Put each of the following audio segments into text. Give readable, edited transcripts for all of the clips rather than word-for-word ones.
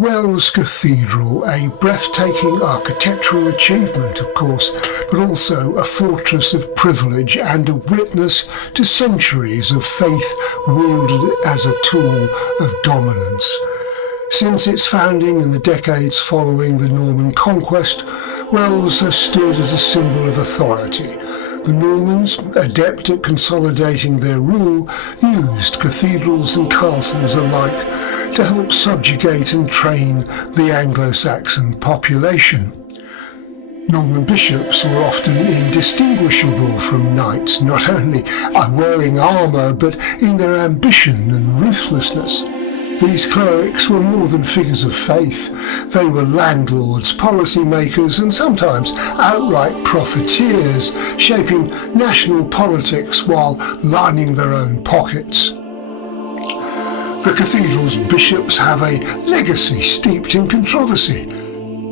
Wells Cathedral, a breathtaking architectural achievement, of course, but also a fortress of privilege and a witness to centuries of faith wielded as a tool of dominance. Since its founding in the decades following the Norman Conquest, Wells has stood as a symbol of authority. The Normans, adept at consolidating their rule, used cathedrals and castles alike to help subjugate and train the Anglo-Saxon population. Norman bishops were often indistinguishable from knights, not only wearing armour, but in their ambition and ruthlessness. These clerics were more than figures of faith. They were landlords, policymakers, and sometimes outright profiteers, shaping national politics while lining their own pockets. The cathedral's bishops have a legacy steeped in controversy.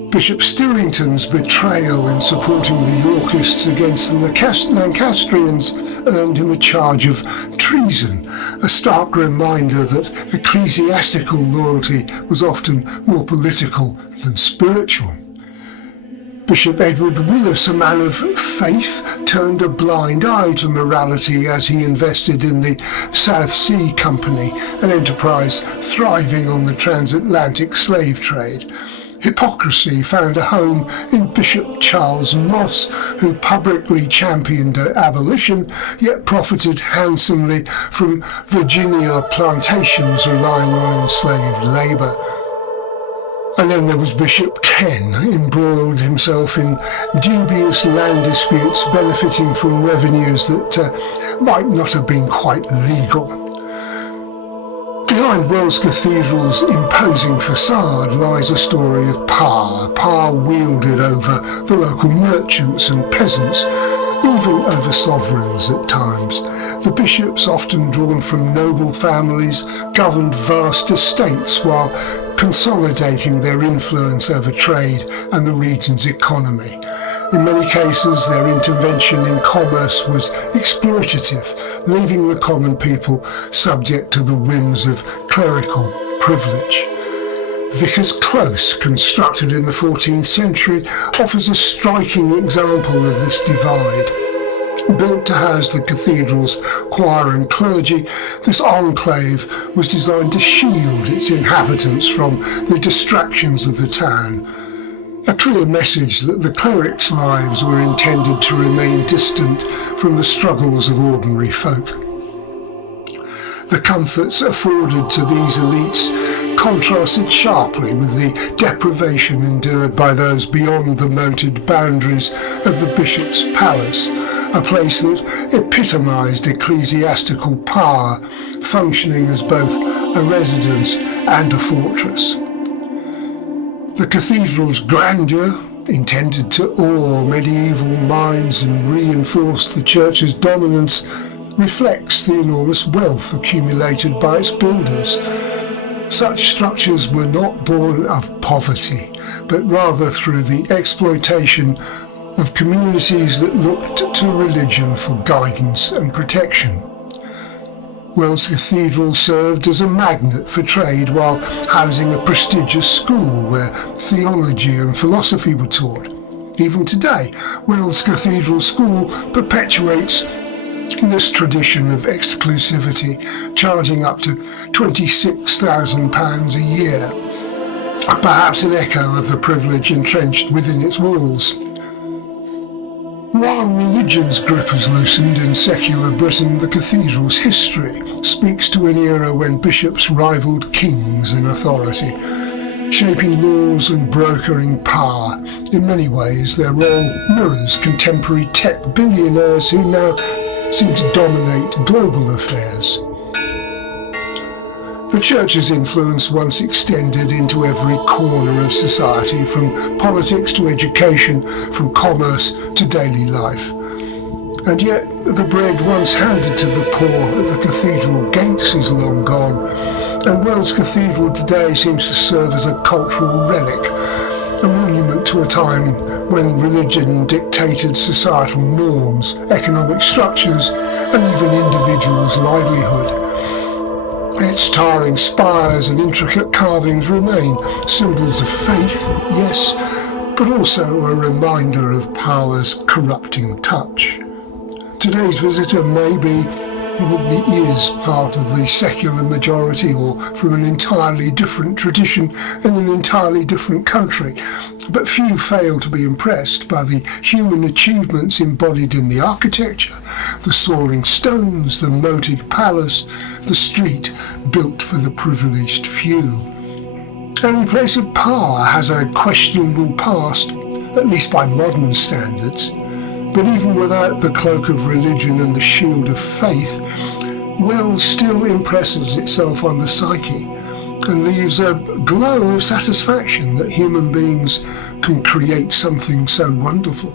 Bishop Stillington's betrayal in supporting the Yorkists against the Lancastrians earned him a charge of treason, a stark reminder that ecclesiastical loyalty was often more political than spiritual. Bishop Edward Willis, a man of faith, turned a blind eye to morality as he invested in the South Sea Company, an enterprise thriving on the transatlantic slave trade. Hypocrisy found a home in Bishop Charles Moss, who publicly championed abolition, yet profited handsomely from Virginia plantations relying on enslaved labour. And then there was Bishop Ken, embroiled himself in dubious land disputes benefiting from revenues that might not have been quite legal. Behind Wells Cathedral's imposing facade lies a story of power wielded over the local merchants and peasants, even over sovereigns at times. The bishops, often drawn from noble families, governed vast estates while consolidating their influence over trade and the region's economy. In many cases, their intervention in commerce was exploitative, leaving the common people subject to the whims of clerical privilege. Vicar's Close, constructed in the 14th century, offers a striking example of this divide. Built to house the cathedral's choir and clergy, this enclave was designed to shield its inhabitants from the distractions of the town. A clear message that the clerics' lives were intended to remain distant from the struggles of ordinary folk. The comforts afforded to these elites contrasted sharply with the deprivation endured by those beyond the moated boundaries of the bishop's palace, a place that epitomised ecclesiastical power, functioning as both a residence and a fortress. The cathedral's grandeur, intended to awe medieval minds and reinforce the church's dominance, reflects the enormous wealth accumulated by its builders. Such structures were not born of poverty, but rather through the exploitation of communities that looked to religion for guidance and protection. Wells Cathedral served as a magnet for trade while housing a prestigious school where theology and philosophy were taught. Even today, Wells Cathedral School perpetuates this tradition of exclusivity, charging up to £26,000 a year, perhaps an echo of the privilege entrenched within its walls. While religion's grip has loosened in secular Britain, the cathedral's history speaks to an era when bishops rivaled kings in authority, shaping laws and brokering power. In many ways, their role mirrors contemporary tech billionaires who now seem to dominate global affairs. The Church's influence once extended into every corner of society, from politics to education, from commerce to daily life. And yet, the bread once handed to the poor at the cathedral gates is long gone, and Wells Cathedral today seems to serve as a cultural relic, a monument to a time when religion dictated societal norms, economic structures, and even individuals' livelihood. Its towering spires and intricate carvings remain symbols of faith, yes, but also a reminder of power's corrupting touch. Today's visitor probably is part of the secular majority or from an entirely different tradition in an entirely different country, but few fail to be impressed by the human achievements embodied in the architecture, the soaring stones, the moated palace, the street built for the privileged few. Any place of power has a questionable past, at least by modern standards. But even without the cloak of religion and the shield of faith, will still impresses itself on the psyche and leaves a glow of satisfaction that human beings can create something so wonderful.